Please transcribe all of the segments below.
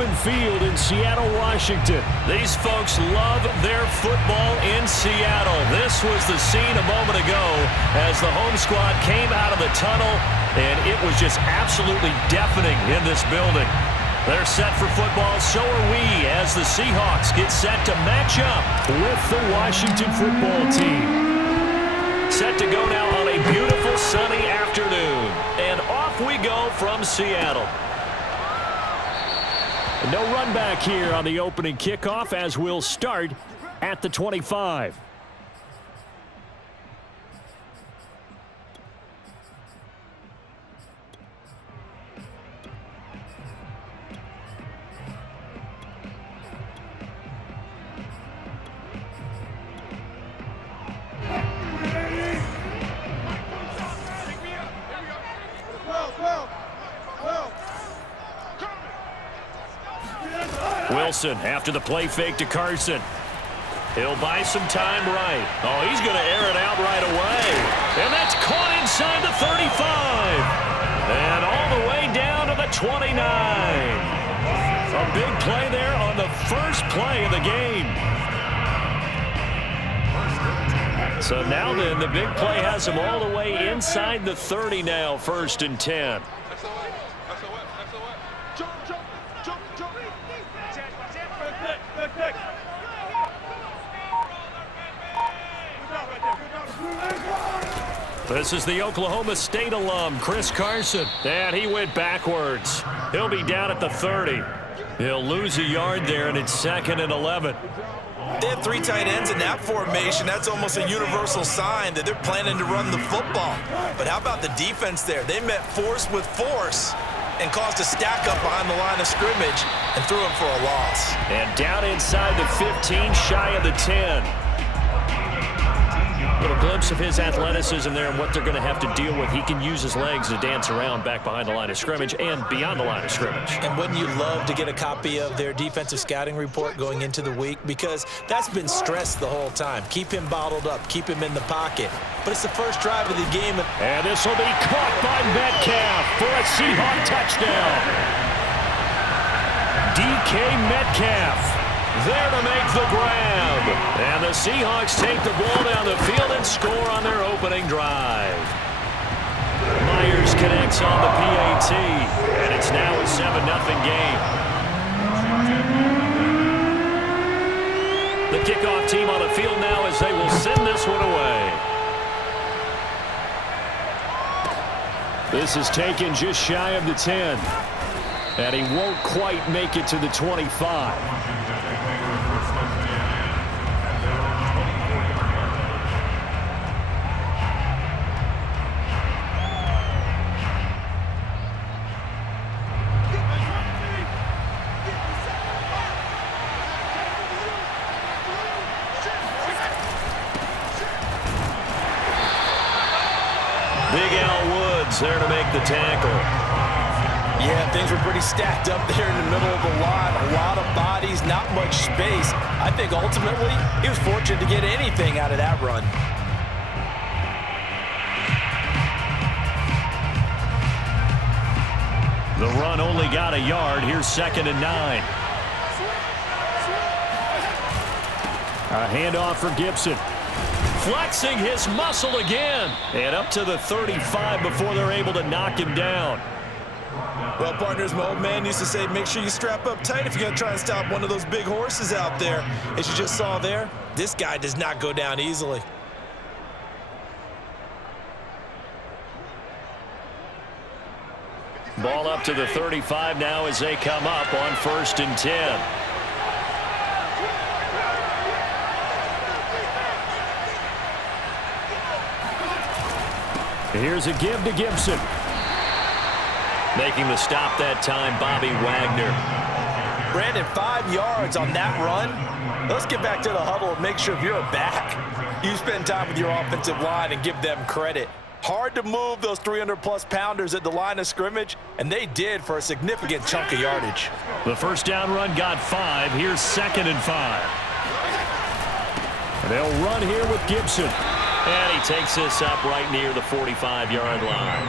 Lumen Field in Seattle, Washington. These folks love their football in Seattle. This was the scene a moment ago as the home squad came out of the tunnel, and it was just absolutely deafening in this building. They're set for football, so are we, as the Seahawks get set to match up with the Washington football team. Set to go now on a beautiful sunny afternoon. And off we go from Seattle. No run back here on the opening kickoff as we'll start at the 25. Wilson after the play fake to Carson. He'll buy some time right. Oh, he's going to air it out right away. And that's caught inside the 35. And all the way down to the 29. A big play there on the first play of the game. So now then, the big play has him all the way inside the 30 now, 1st and 10. This is the Oklahoma State alum, Chris Carson. And he went backwards. He'll be down at the 30. He'll lose a yard there, and it's 2nd and 11. They have 3 tight ends in that formation. That's almost a universal sign that they're planning to run the football. But how about the defense there? They met force with force and caused a stack up behind the line of scrimmage and threw him for a loss. And down inside the 15, shy of the 10. Little glimpse of his athleticism there and what they're going to have to deal with. He can use his legs to dance around back behind the line of scrimmage and beyond the line of scrimmage. And wouldn't you love to get a copy of their defensive scouting report going into the week? Because that's been stressed the whole time. Keep him bottled up. Keep him in the pocket. But it's the first drive of the game. And this will be caught by Metcalf for a Seahawk touchdown. DK Metcalf there to make the grab. And the Seahawks take the ball down the field and score on their opening drive. Myers connects on the PAT, and it's now a 7-0 game. The kickoff team on the field now as they will send this one away. This is taken just shy of the 10. And he won't quite make it to the 25. Big Al Woods there to make the tackle. Yeah, things were pretty stacked up there in the middle of the line. A lot of bodies, not much space. I think ultimately he was fortunate to get anything out of that run. The run only got a yard. Here's 2nd and 9. A handoff for Gibson. Flexing his muscle again. And up to the 35 before they're able to knock him down. Well, partners, my old man used to say, make sure you strap up tight if you're going to try and stop one of those big horses out there. As you just saw there, this guy does not go down easily. Ball up to the 35 now as they come up on 1st and 10. Here's a give to Gibson. Making the stop that time, Bobby Wagner. Brandon, 5 yards on that run. Let's get back to the huddle and make sure if you're a back, you spend time with your offensive line and give them credit. Hard to move those 300-plus pounders at the line of scrimmage, and they did for a significant chunk of yardage. The first down run got 5. Here's 2nd and 5. They'll run here with Gibson. And he takes this up right near the 45-yard line.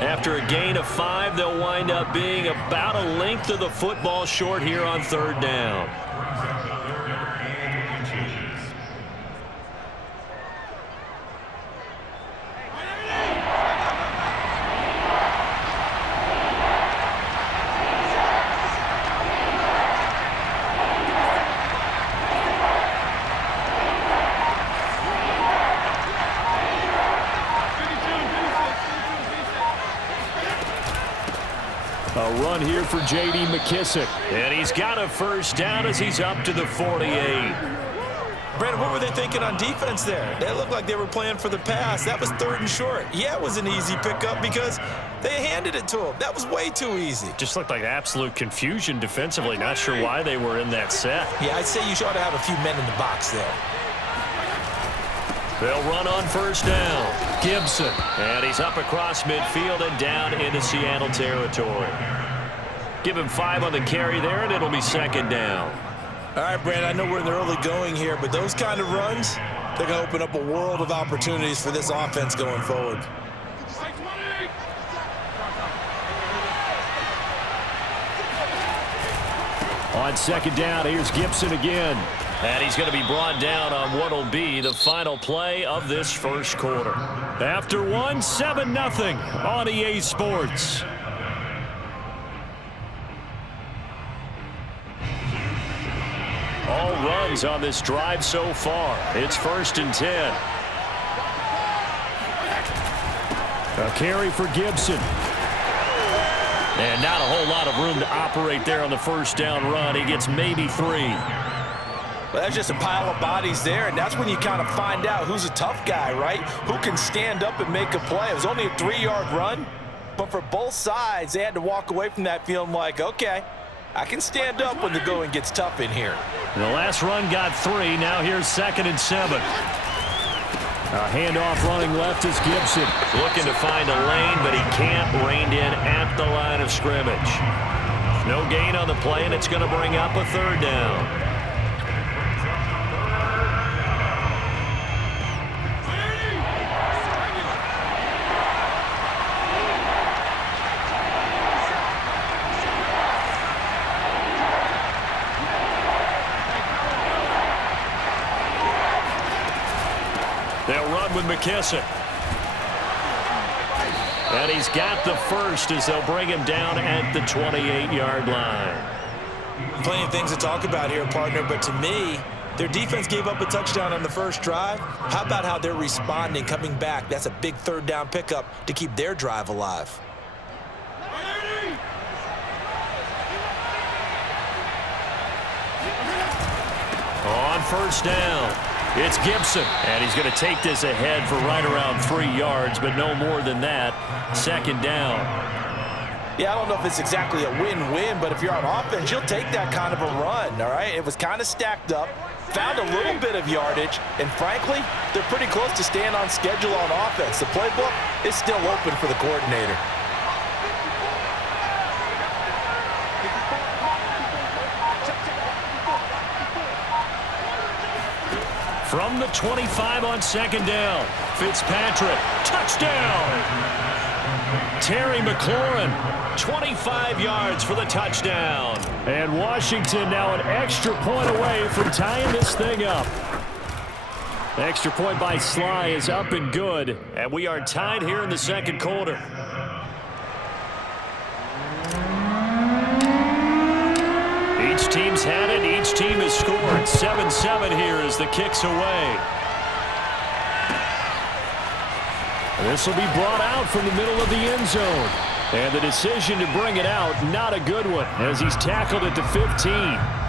After a gain of 5, they'll wind up being about a length of the football short here on 3rd down. A run here for J.D. McKissic. And he's got a 1st down as he's up to the 48. Brandon, what were they thinking on defense there? They looked like they were playing for the pass. That was 3rd and short. Yeah, it was an easy pickup because they handed it to him. That was way too easy. Just looked like absolute confusion defensively. Not sure why they were in that set. Yeah, I'd say you ought to have a few men in the box there. They'll run on 1st down. Gibson. And he's up across midfield and down into Seattle territory. Give him 5 on the carry there, and it'll be 2nd down. All right, Brandon, I know we're in the early going here, but those kind of runs, they're going to open up a world of opportunities for this offense going forward. On 2nd down, here's Gibson again. And he's going to be brought down on what will be the final play of this 1st quarter. After 1, 7-0 on EA Sports. All runs on this drive so far. It's 1st and 10. A carry for Gibson. And not a whole lot of room to operate there on the 1st down run. He gets maybe 3. Well, that's just a pile of bodies there, and that's when you kind of find out who's a tough guy, right? Who can stand up and make a play. It was only a 3-yard run, but for both sides, they had to walk away from that feeling like, okay, I can stand up when the going gets tough in here. The last run got 3. Now here's 2nd and 7. A handoff running left is Gibson. Looking to find a lane, but he can't. Reined in at the line of scrimmage. No gain on the play, and it's going to bring up a 3rd down. They'll run with McKissic. And he's got the 1st as they'll bring him down at the 28-yard line. Plenty of things to talk about here, partner, but to me, their defense gave up a touchdown on the 1st drive. How about how they're responding, coming back? That's a big 3rd down pickup to keep their drive alive. On 1st down, it's Gibson. And he's going to take this ahead for right around 3 yards, but no more than that. 2nd down. Yeah, I don't know if it's exactly a win-win, but if you're on offense, you'll take that kind of a run, all right? It was kind of stacked up, found a little bit of yardage, and frankly, they're pretty close to staying on schedule on offense. The playbook is still open for the coordinator. From the 25 on 2nd down, Fitzpatrick, touchdown! Terry McLaurin, 25 yards for the touchdown. And Washington now an extra point away from tying this thing up. Extra point by Sly is up and good. And we are tied here in the 2nd quarter. Each team's had it. Each team has scored. 7-7 here as the kick's away. This will be brought out from the middle of the end zone. And the decision to bring it out, not a good one, as he's tackled at the 15.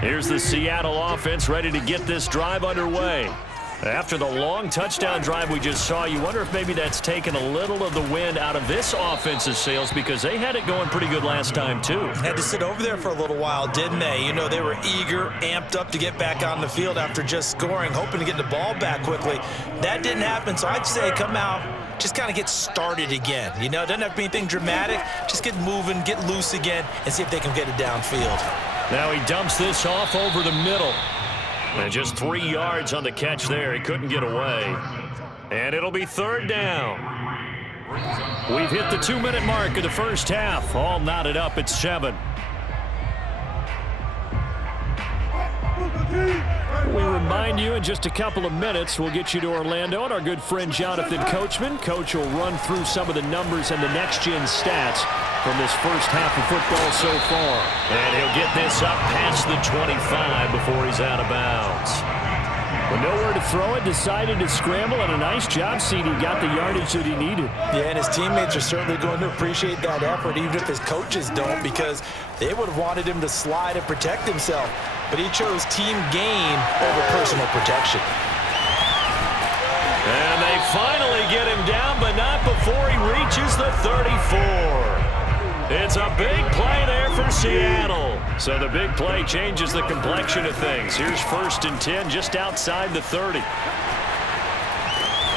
Here's the Seattle offense ready to get this drive underway. After the long touchdown drive we just saw, you wonder if maybe that's taken a little of the wind out of this offense's sails because they had it going pretty good last time, too. Had to sit over there for a little while, didn't they? You know, they were eager, amped up to get back on the field after just scoring, hoping to get the ball back quickly. That didn't happen, so I'd say come out, just kind of get started again. You know, it doesn't have to be anything dramatic. Just get moving, get loose again, and see if they can get it downfield. Now he dumps this off over the middle. And just 3 yards on the catch there. He couldn't get away. And it'll be third down. We've hit the 2-minute mark of the first half. All knotted up at 7. We remind you in just a couple of minutes we'll get you to Orlando and our good friend Jonathan Coachman. Coach will run through some of the numbers and the next-gen stats from this first half of football so far. And he'll get this up past the 25 before he's out of bounds. With nowhere to throw it, decided to scramble, and a nice job, CD got the yardage that he needed. Yeah, and his teammates are certainly going to appreciate that effort, even if his coaches don't, because they would have wanted him to slide and protect himself. But he chose team gain over personal protection. And they finally get him down, but not before he reaches the 34. It's a big play there for Seattle. So the big play changes the complexion of things. Here's 1st and 10 just outside the 30.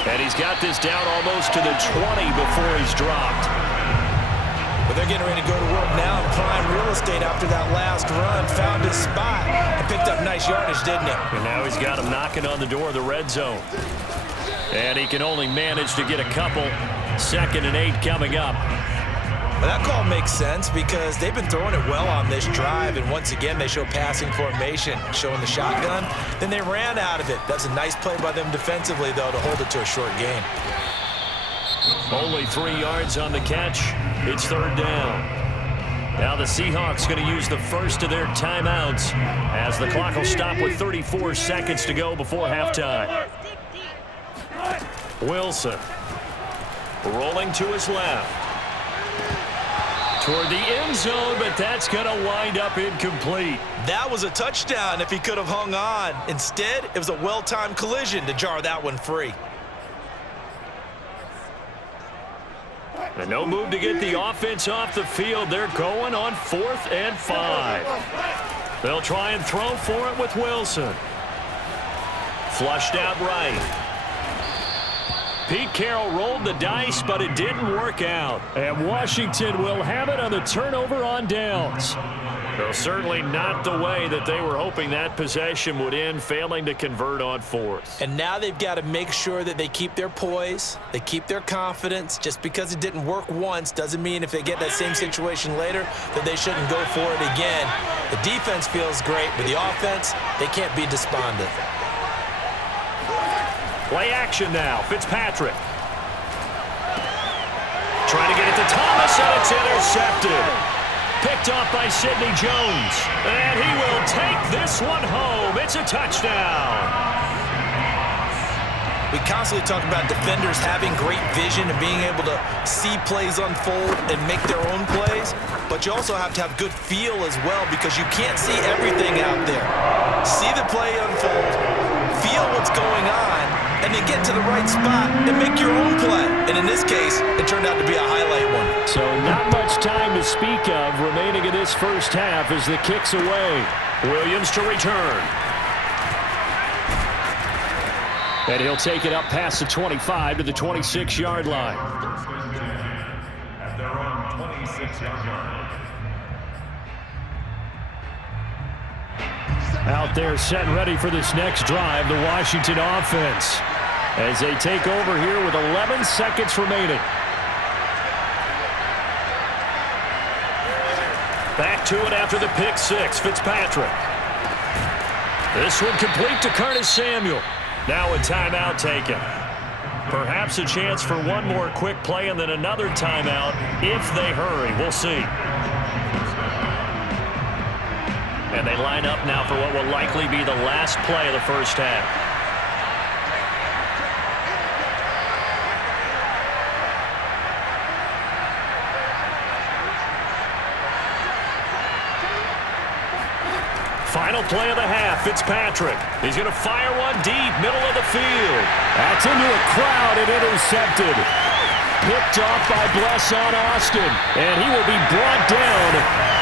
And he's got this down almost to the 20 before he's dropped. But they're getting ready to go to work now in prime real estate after that last run. Found his spot and picked up nice yardage, didn't he? And now he's got him knocking on the door of the red zone. And he can only manage to get a couple. 2nd and 8 coming up. Well, that call makes sense because they've been throwing it well on this drive, and once again they show passing formation, showing the shotgun. Then they ran out of it. That's a nice play by them defensively, though, to hold it to a short gain. Only 3 yards on the catch. It's 3rd down. Now the Seahawks going to use the first of their timeouts as the clock will stop with 34 seconds to go before halftime. Wilson rolling to his left. Toward the end zone, but that's going to wind up incomplete. That was a touchdown if he could have hung on. Instead, it was a well-timed collision to jar that one free. And no move to get the offense off the field. They're going on 4th and 5. They'll try and throw for it with Wilson. Flushed out right. Pete Carroll rolled the dice, but it didn't work out. And Washington will have it on the turnover on downs. Well, certainly not the way that they were hoping that possession would end, failing to convert on 4th. And now they've got to make sure that they keep their poise, they keep their confidence. Just because it didn't work once doesn't mean if they get that same situation later that they shouldn't go for it again. The defense feels great, but the offense, they can't be despondent. Play action now. Fitzpatrick. Trying to get it to Thomas, and it's intercepted. Picked off by Sidney Jones. And he will take this one home. It's a touchdown. We constantly talk about defenders having great vision and being able to see plays unfold and make their own plays. But you also have to have good feel as well because you can't see everything out there. See the play unfold, feel what's going on, and then get to the right spot and make your own play. And in this case, it turned out to be a highlight one. So not much time to speak of remaining in this first half as the kick's away. Williams to return. And he'll take it up past the 25 to the 26-yard line. At their own 26-yard line. Out there set and ready for this next drive, the Washington offense. As they take over here with 11 seconds remaining. Back to it after the pick six, Fitzpatrick. This one complete to Curtis Samuel. Now a timeout taken. Perhaps a chance for one more quick play and then another timeout if they hurry. We'll see. And they line up now for what will likely be the last play of the first half. Final play of the half, Fitzpatrick. He's going to fire one deep, middle of the field. That's into a crowd and intercepted. Picked off by Blesson Austin. And he will be brought down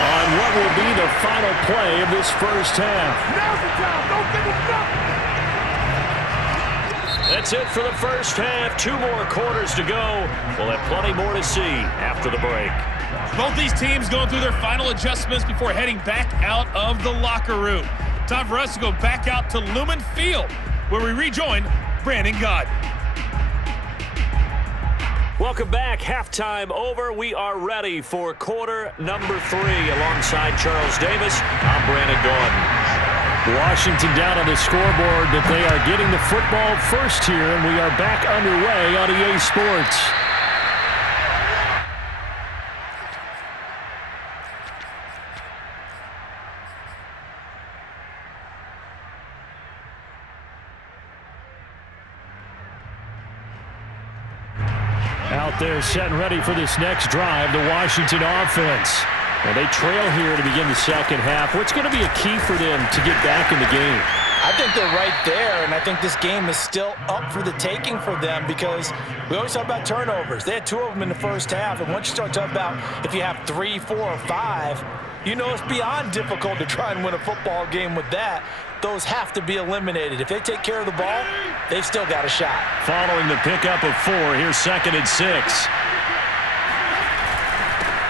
on what will be the final play of this first half. Now's the time. Don't give him nothing. And that's it for the first half. 2 more quarters to go. We'll have plenty more to see after the break. Both these teams going through their final adjustments before heading back out of the locker room. Time for us to go back out to Lumen Field, where we rejoin Brandon Gaudin. Welcome back. Halftime over. We are ready for quarter number 3. Alongside Charles Davis, I'm Brandon Gaudin. Washington down on the scoreboard, but they are getting the football first here, and we are back underway on EA Sports. Out there set and ready for this next drive, the Washington offense. And they trail here to begin the second half. What's going to be a key for them to get back in the game? I think they're right there, and I think this game is still up for the taking for them because we always talk about turnovers. They had 2 of them in the first half, and once you start talking about if you have 3, 4, or 5, you know it's beyond difficult to try and win a football game with that. Those have to be eliminated. If they take care of the ball, they've still got a shot. Following the pickup of 4, here's 2nd and 6.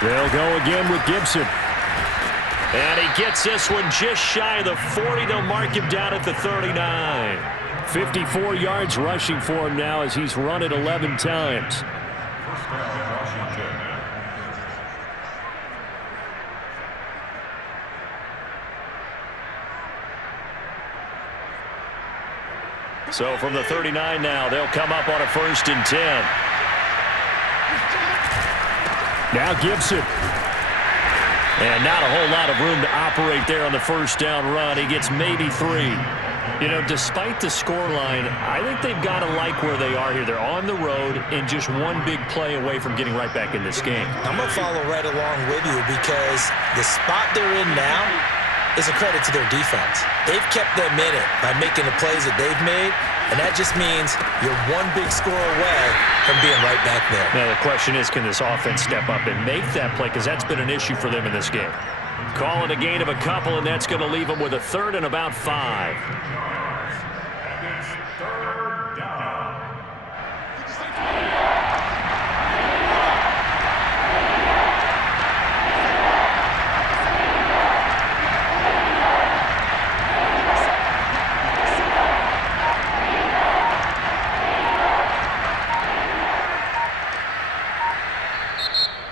They'll go again with Gibson. And he gets this one just shy of the 40. They'll mark him down at the 39. 54 yards rushing for him now as he's run it 11 times. So from the 39 now, they'll come up on a 1st and 10. Now Gibson. And not a whole lot of room to operate there on the 1st down run. He gets maybe 3. You know, despite the scoreline, I think they've got to like where they are here. They're on the road and just one big play away from getting right back in this game. I'm going to follow right along with you because the spot they're in now is a credit to their defense. They've kept them in it by making the plays that they've made, and that just means you're one big score away from being right back there. Now, the question is, can this offense step up and make that play? Because that's been an issue for them in this game. Call it a gain of a couple, and that's going to leave them with a 3rd and about 5.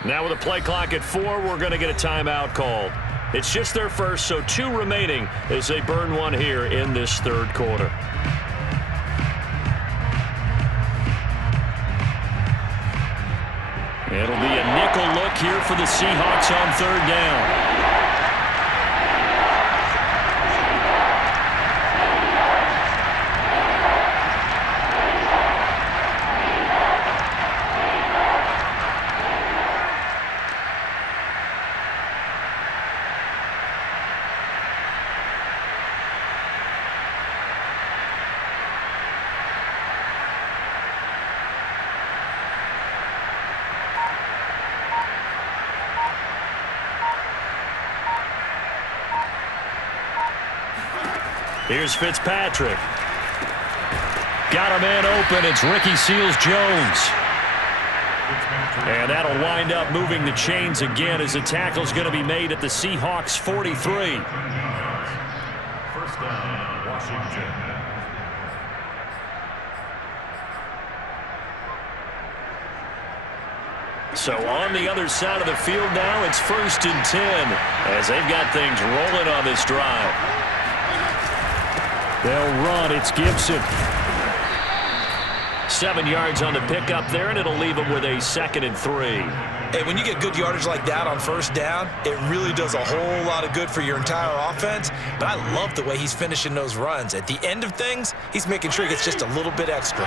Now with a play clock at 4, we're going to get a timeout called. It's just their first, so 2 remaining as they burn one here in this 3rd quarter. It'll be a nickel look here for the Seahawks on 3rd down. Here's Fitzpatrick. Got a man open. It's Ricky Seals-Jones. And that'll wind up moving the chains again as the tackle's going to be made at the Seahawks 43. 1st down, Washington. So on the other side of the field now, it's 1st and 10 as they've got things rolling on this drive. They'll run. It's Gibson. 7 yards on the pickup there, and it'll leave them with a 2nd and 3. Hey, when you get good yardage like that on 1st down, it really does a whole lot of good for your entire offense. But I love the way he's finishing those runs. At the end of things, he's making sure he gets just a little bit extra.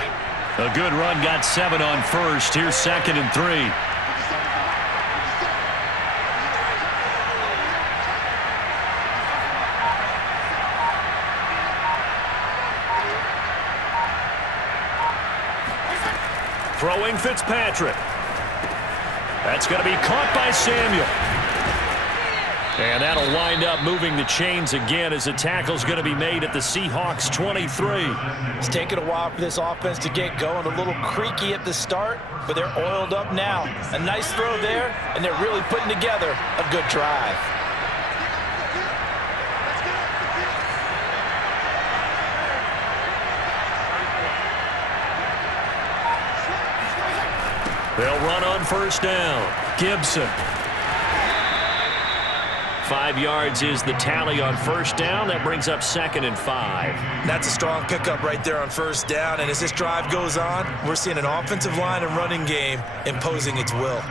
A good run, got 7 on 1st. Here's 2nd and 3. Throwing Fitzpatrick. That's going to be caught by Samuel. And that'll wind up moving the chains again as the tackle's going to be made at the Seahawks 23. It's taken a while for this offense to get going. A little creaky at the start, but they're oiled up now. A nice throw there, and they're really putting together a good drive. They'll run on first down. Gibson. 5 yards is the tally on first down. That brings up 2nd and 5. That's a strong pickup right there on first down. And as this drive goes on, we're seeing an offensive line and running game imposing its will.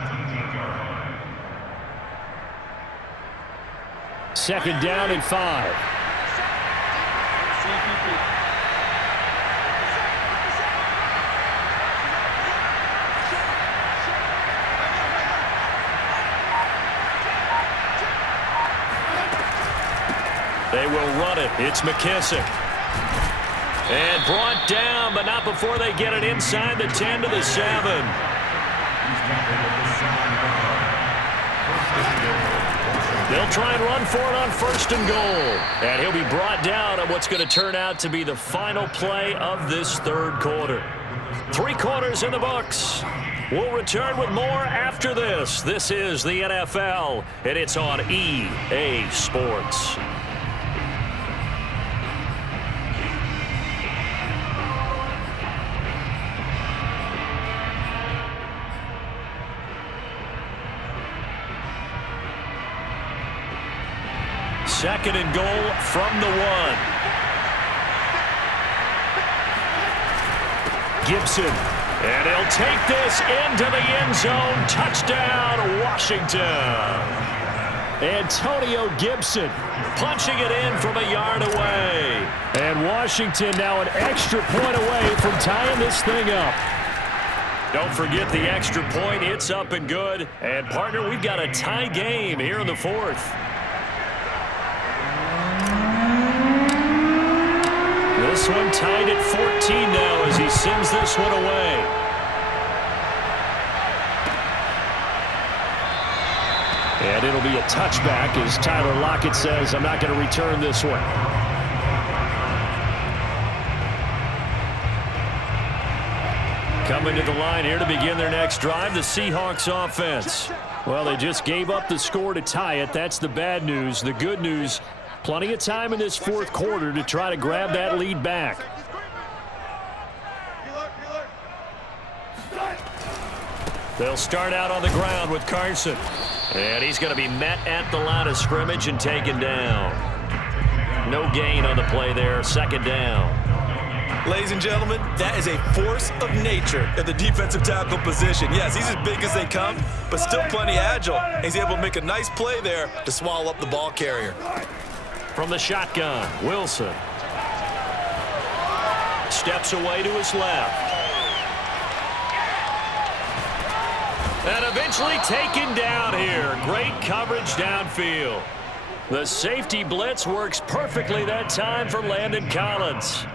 2nd down and 5. They will run it. It's McKissick. And brought down, but not before they get it inside the 10 to the 7. They'll try and run for it on 1st and goal. And he'll be brought down on what's going to turn out to be the final play of this 3rd quarter. 3 quarters in the books. We'll return with more after this. This is the NFL, and it's on EA Sports. Second and goal from the 1. Gibson. And he'll take this into the end zone. Touchdown, Washington. Antonio Gibson punching it in from a yard away. And Washington now an extra point away from tying this thing up. Don't forget the extra point. It's up and good. And, partner, we've got a tie game here in the 4th. This one tied at 14 now as he sends this one away. And it'll be a touchback as Tyler Lockett says, I'm not going to return this one. Coming to the line here to begin their next drive, the Seahawks offense. Well, they just gave up the score to tie it. That's the bad news. The good news, plenty of time in this 4th quarter to try to grab that lead back. They'll start out on the ground with Carson. And he's going to be met at the line of scrimmage and taken down. No gain on the play there. 2nd down. Ladies and gentlemen, that is a force of nature at the defensive tackle position. Yes, he's as big as they come, but still plenty agile. He's able to make a nice play there to swallow up the ball carrier. From the shotgun, Wilson. Steps away to his left. And eventually taken down here. Great coverage downfield. The safety blitz works perfectly that time for Landon Collins.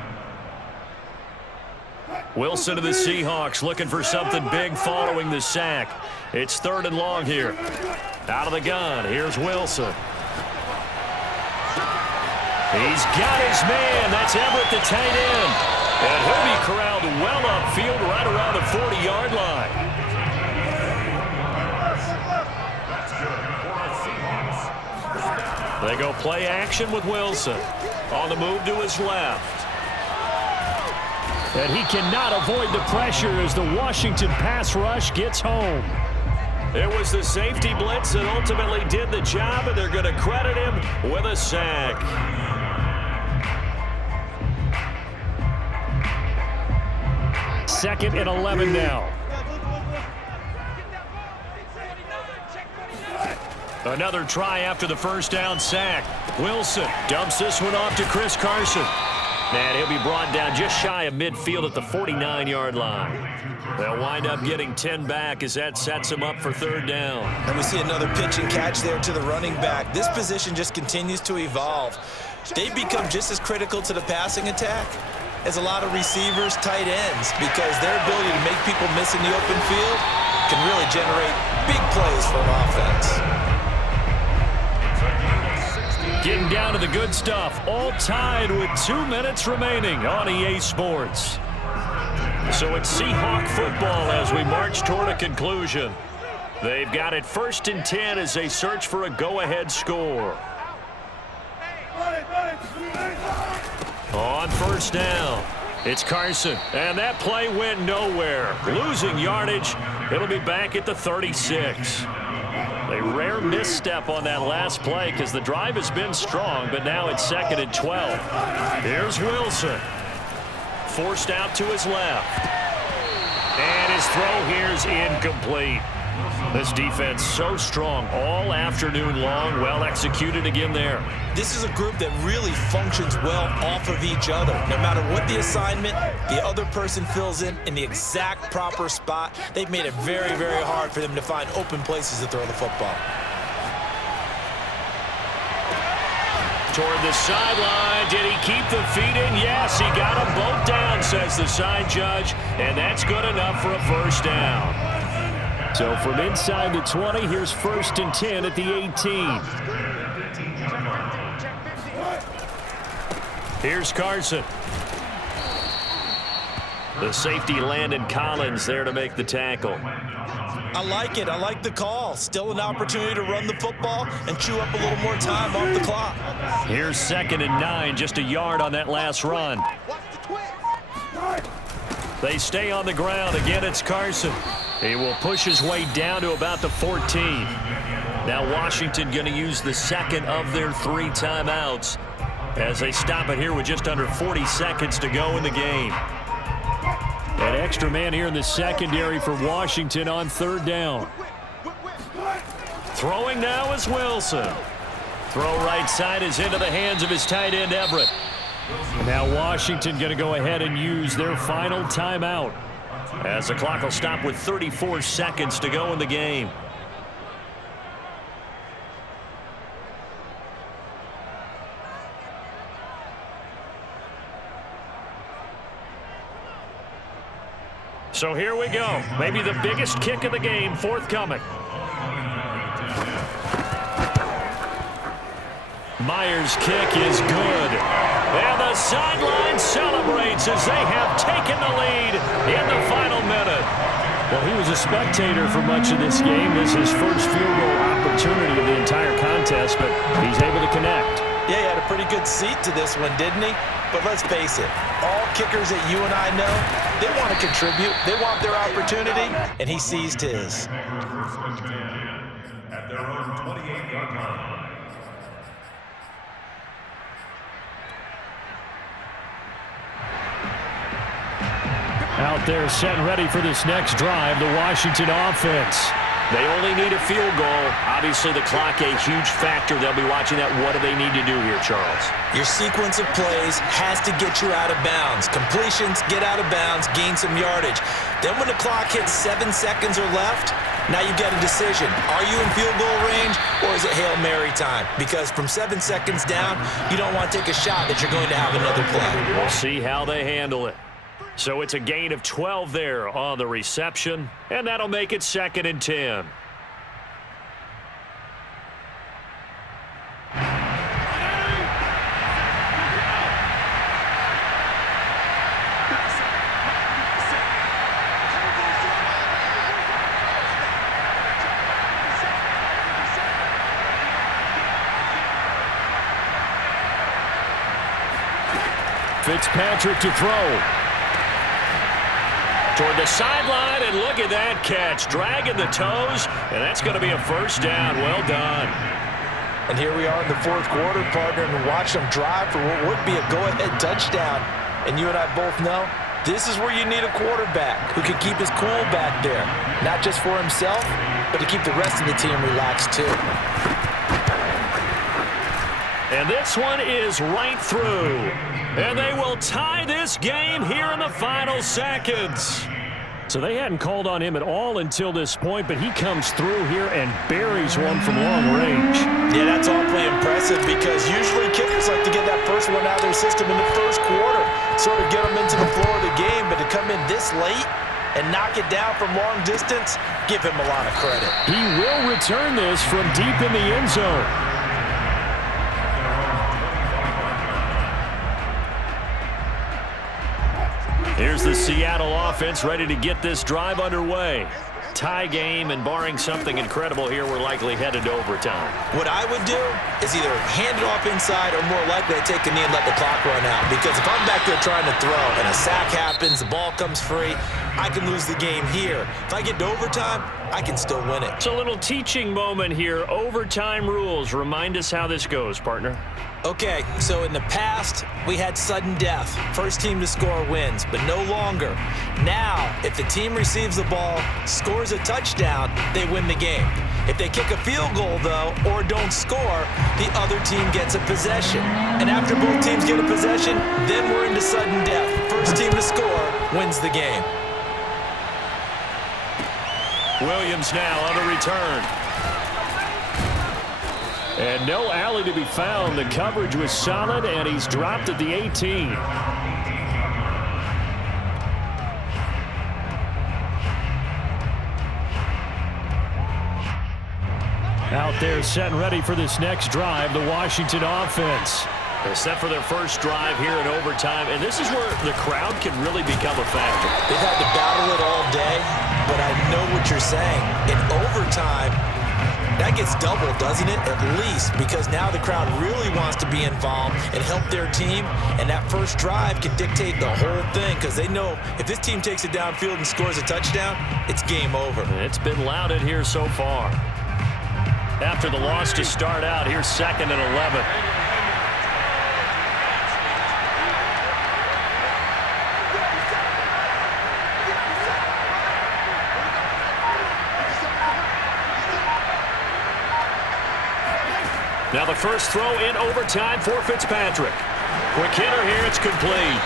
Wilson to the Seahawks looking for something big following the sack. It's 3rd and long here. Out of the gun, here's Wilson. He's got his man. That's Everett, the tight end. And he'll be corralled well upfield right around the 40-yard line. They go play action with Wilson. On the move to his left. And he cannot avoid the pressure as the Washington pass rush gets home. It was the safety blitz that ultimately did the job, and they're going to credit him with a sack. Second and 11 now. Another try after the first down sack. Wilson dumps this one off to Chris Carson. And he'll be brought down just shy of midfield at the 49-yard line. They'll wind up getting 10 back as that sets them up for 3rd down. And we see another pitch and catch there to the running back. This position just continues to evolve. They've become just as critical to the passing attack as a lot of receivers, tight ends, because their ability to make people miss in the open field can really generate big plays for an offense. Getting down to the good stuff. All tied with 2 minutes remaining on EA Sports. So it's Seahawk football as we march toward a conclusion. They've got it 1st and 10 as they search for a go-ahead score. On 1st down, it's Carson, and that play went nowhere. Losing yardage, it'll be back at the 36. A rare misstep on that last play because the drive has been strong, but now it's 2nd and 12. Here's Wilson. Forced out to his left. And his throw here is incomplete. This defense so strong all afternoon long. Well executed again there. This is a group that really functions well off of each other. No matter what the assignment, the other person fills in the exact proper spot. They've made it very, very hard for them to find open places to throw the football. Toward the sideline. Did he keep the feet in? Yes, he got them both down, says the side judge. And that's good enough for a 1st down. So from inside the 20, here's 1st and 10 at the 18. Here's Carson. The safety Landon Collins there to make the tackle. I like it. I like the call. Still an opportunity to run the football and chew up a little more time off the clock. Here's 2nd and 9, just a yard on that last run. They stay on the ground. Again, it's Carson. He will push his way down to about the 14. Now Washington going to use the 2nd of their 3 timeouts as they stop it here with just under 40 seconds to go in the game. That extra man here in the secondary for Washington on 3rd down. Throwing now is Wilson. Throw right side is into the hands of his tight end Everett. Now Washington going to go ahead and use their final timeout as the clock will stop with 34 seconds to go in the game. So here we go. Maybe the biggest kick of the game forthcoming. Myers' kick is good. And the sideline celebrates as they have taken the lead in the final minute. Well, he was a spectator for much of this game. This is his first field goal opportunity of the entire contest, but he's able to connect. Yeah, he had a pretty good seat to this one, didn't he? But let's face it, all kickers that you and I know, they want to contribute. They want their opportunity, and he seized his. At their own 28-yard line. Out there set and ready for this next drive, the Washington offense. They only need a field goal. Obviously, the clock a huge factor. They'll be watching that. What do they need to do here, Charles? Your sequence of plays has to get you out of bounds. Completions, get out of bounds, gain some yardage. Then when the clock hits 7 seconds or left, now you get a decision. Are you in field goal range or is it Hail Mary time? Because from 7 seconds down, you don't want to take a shot that you're going to have another play. We'll see how they handle it. So it's a gain of 12 there on the reception, and that'll make it 2nd and 10. Fitzpatrick to throw. Toward the sideline, and look at that catch. Dragging the toes, and that's going to be a 1st down. Well done. And here we are in the 4th quarter, partner, and watch them drive for what would be a go-ahead touchdown. And you and I both know this is where you need a quarterback who can keep his cool back there. Not just for himself, but to keep the rest of the team relaxed too. And this one is right through. And they will tie this game here in the final seconds. So they hadn't called on him at all until this point, but he comes through here and buries one from long range. Yeah, that's awfully impressive because usually kickers like to get that first one out of their system in the 1st quarter, sort of get them into the flow of the game, but to come in this late and knock it down from long distance, give him a lot of credit. He will return this from deep in the end zone. Here's the Seattle offense ready to get this drive underway. Tie game, and barring something incredible here, we're likely headed to overtime. What I would do is either hand it off inside or more likely to take a knee and let the clock run out. Because if I'm back there trying to throw and a sack happens, the ball comes free, I can lose the game here. If I get to overtime, I can still win it. It's a little teaching moment here. Overtime rules. Remind us how this goes, partner. Okay, so in the past, we had sudden death. First team to score wins, but no longer. Now, if the team receives the ball, scores a touchdown, they win the game. If they kick a field goal, though, or don't score, the other team gets a possession. And after both teams get a possession, then we're into sudden death. First team to score wins the game. Williams now on the return. And no alley to be found. The coverage was solid, and he's dropped at the 18. Out there set and ready for this next drive, the Washington offense. They're set for their first drive here in overtime, and this is where the crowd can really become a factor. They've had to battle it all day, but I know what you're saying. In overtime, that gets doubled, doesn't it? At least, because now the crowd really wants to be involved and help their team, and that first drive can dictate the whole thing because they know if this team takes it downfield and scores a touchdown, it's game over. It's been lauded here so far. After the loss to start out, here's 2nd and 11. Now the first throw in overtime for Fitzpatrick. Quick hitter here, it's complete.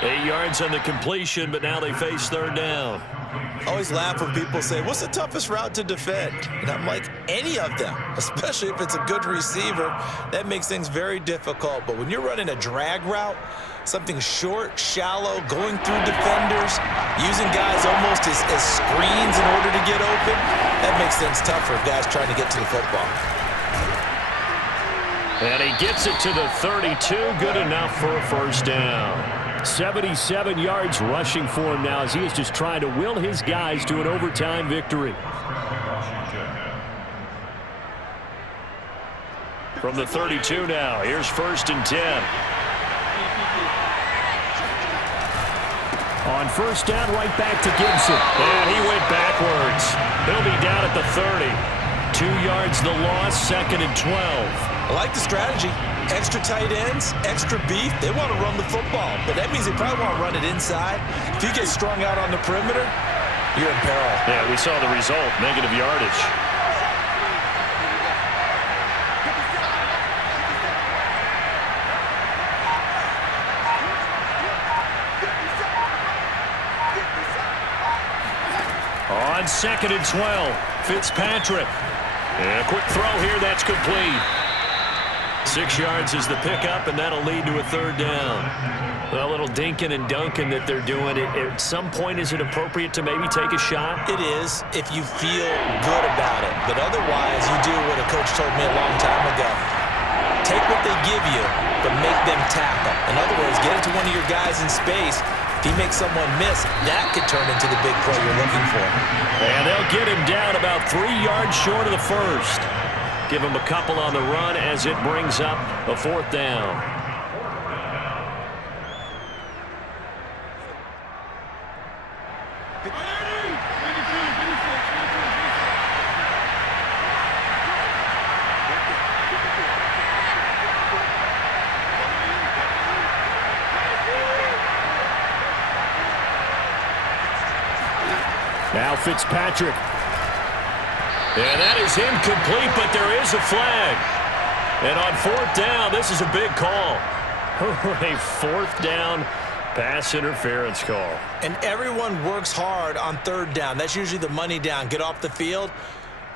8 yards on the completion, but now they face third down. I always laugh when people say, what's the toughest route to defend? And I'm like, any of them, especially if it's a good receiver. That makes things very difficult. But when you're running a drag route, something short, shallow, going through defenders, using guys almost as screens in order to get open, that makes things tough for guys trying to get to the football. And he gets it to the 32, good enough for a first down. 77 yards rushing for him now as he is just trying to will his guys to an overtime victory. From the 32 now, here's 1st and 10. On first down, right back to Gibson. And he went backwards. He'll be down at the 30. 2 yards the loss, 2nd and 12. I like the strategy. Extra tight ends, extra beef. They want to run the football, but that means they probably want to run it inside. If you get strung out on the perimeter, you're in peril. Yeah, we saw the result, negative yardage. On 2nd and 12, Fitzpatrick. And a quick throw here, that's complete. 6 yards is the pickup, and that'll lead to a third down. A little dinking and dunking that they're doing. At some point, is it appropriate to maybe take a shot? It is if you feel good about it. But otherwise, you do what a coach told me a long time ago. Take what they give you, but make them tackle. In other words, get it to one of your guys in space. If he makes someone miss, that could turn into the big play you're looking for. And they'll get him down about 3 yards short of the first. Give him a couple on the run as it brings up a 4th down. Now Fitzpatrick. And that is incomplete, but there is a flag. And on 4th down, this is a big call. A 4th down pass interference call. And everyone works hard on 3rd down. That's usually the money down. Get off the field.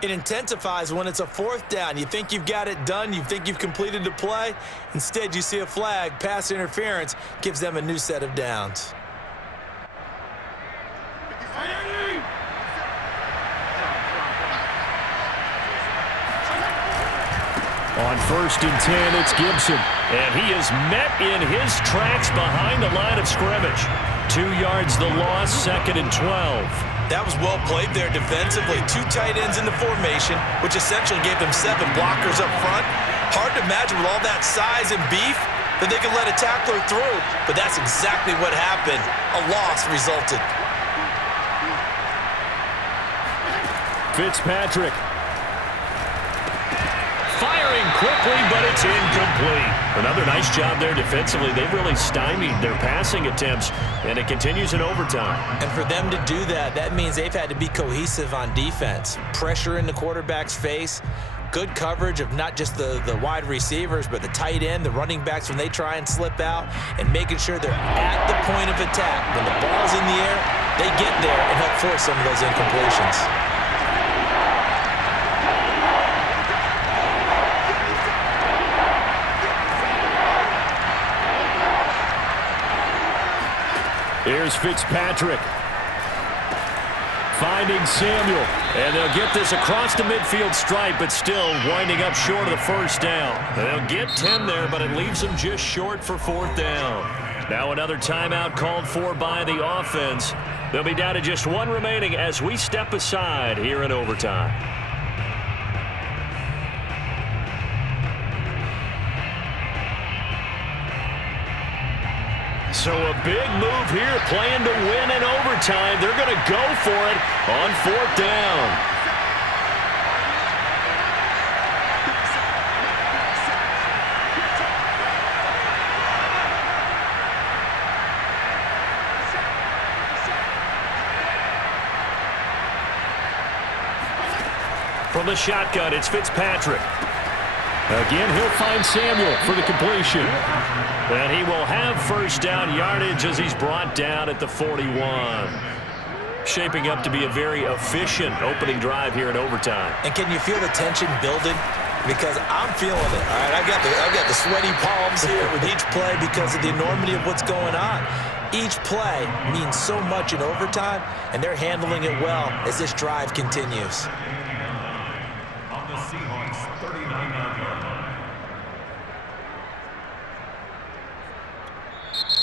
It intensifies when it's a 4th down. You think you've got it done. You think you've completed the play. Instead, you see a flag. Pass interference gives them a new set of downs. On 1st and 10, it's Gibson. And he is met in his tracks behind the line of scrimmage. 2 yards the loss, 2nd and 12. That was well played there defensively. 2 tight ends in the formation, which essentially gave them 7 blockers up front. Hard to imagine with all that size and beef that they could let a tackler through. But that's exactly what happened. A loss resulted. Fitzpatrick. Firing quickly, but it's incomplete. Another nice job there defensively. They've really stymied their passing attempts, and it continues in overtime. And for them to do that, that means they've had to be cohesive on defense. Pressure in the quarterback's face, good coverage of not just the wide receivers, but the tight end, the running backs when they try and slip out, and making sure they're at the point of attack. When the ball's in the air, they get there and help force some of those incompletions. Here's Fitzpatrick. Finding Samuel. And they'll get this across the midfield stripe, but still winding up short of the first down. They'll get 10 there, but it leaves them just short for 4th down. Now another timeout called for by the offense. They'll be down to just 1 remaining as we step aside here in overtime. So a big move here, playing to win in overtime. They're going to go for it on 4th down. From the shotgun, it's Fitzpatrick. Again, he'll find Samuel for the completion. And he will have 1st down yardage as he's brought down at the 41. Shaping up to be a very efficient opening drive here in overtime. And can you feel the tension building? Because I'm feeling it. All right, I've got the sweaty palms here with each play because of the enormity of what's going on. Each play means so much in overtime, and they're handling it well as this drive continues. On the Seahawks, 39-yard line.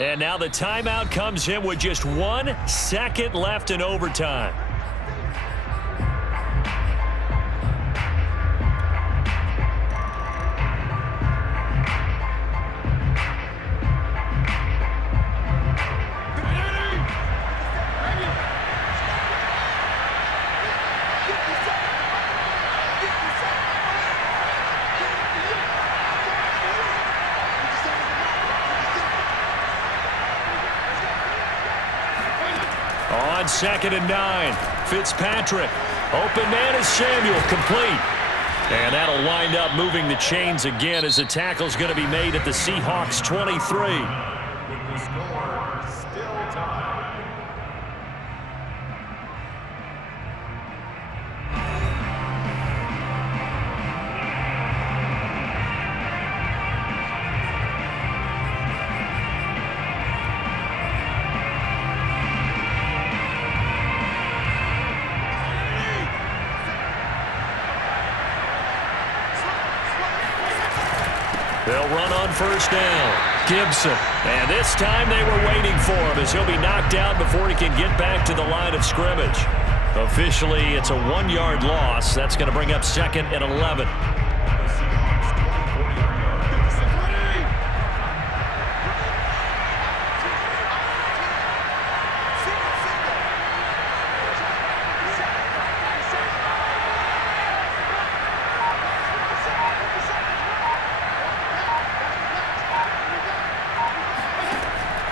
And now the timeout comes in with just 1 second left in overtime. On 2nd and 9, Fitzpatrick. Open man is Samuel, complete. And that'll wind up moving the chains again as the tackle's going to be made at the Seahawks 23. With the score still tied. They'll run on 1st down. Gibson. And this time they were waiting for him as he'll be knocked out before he can get back to the line of scrimmage. Officially, it's a 1-yard loss. That's going to bring up 2nd and 11.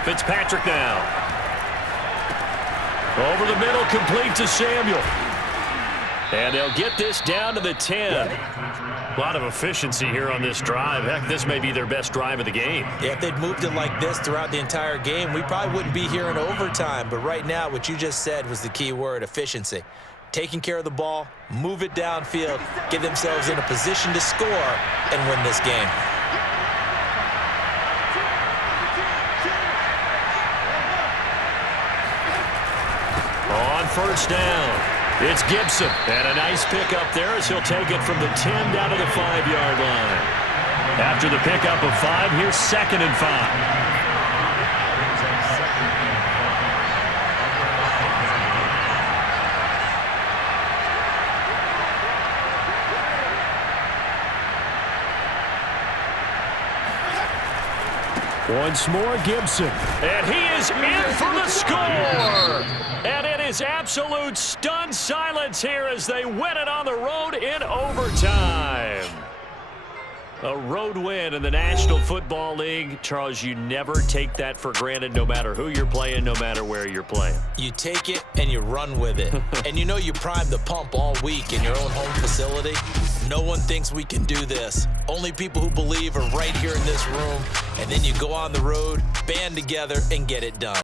Fitzpatrick now. Over the middle, complete to Samuel. And they'll get this down to the 10. A lot of efficiency here on this drive. Heck, this may be their best drive of the game. Yeah, if they'd moved it like this throughout the entire game, we probably wouldn't be here in overtime. But right now, what you just said was the key word, efficiency. Taking care of the ball, move it downfield, get themselves in a position to score, and win this game. On 1st down, It's Gibson. And a nice pickup there as he'll take it from the 10 down to the 5-yard line. After the pickup of 5, here's 2nd and 5. Once more, Gibson. And he is in for the score. And it is absolute stunned silence here as they win it on the road in overtime. A road win in the National Football League. Charles, you never take that for granted no matter who you're playing, no matter where you're playing. You take it and you run with it. And you know you primed the pump all week in your own home facility. No one thinks we can do this. Only people who believe are right here in this room. And then you go on the road, band together, and get it done.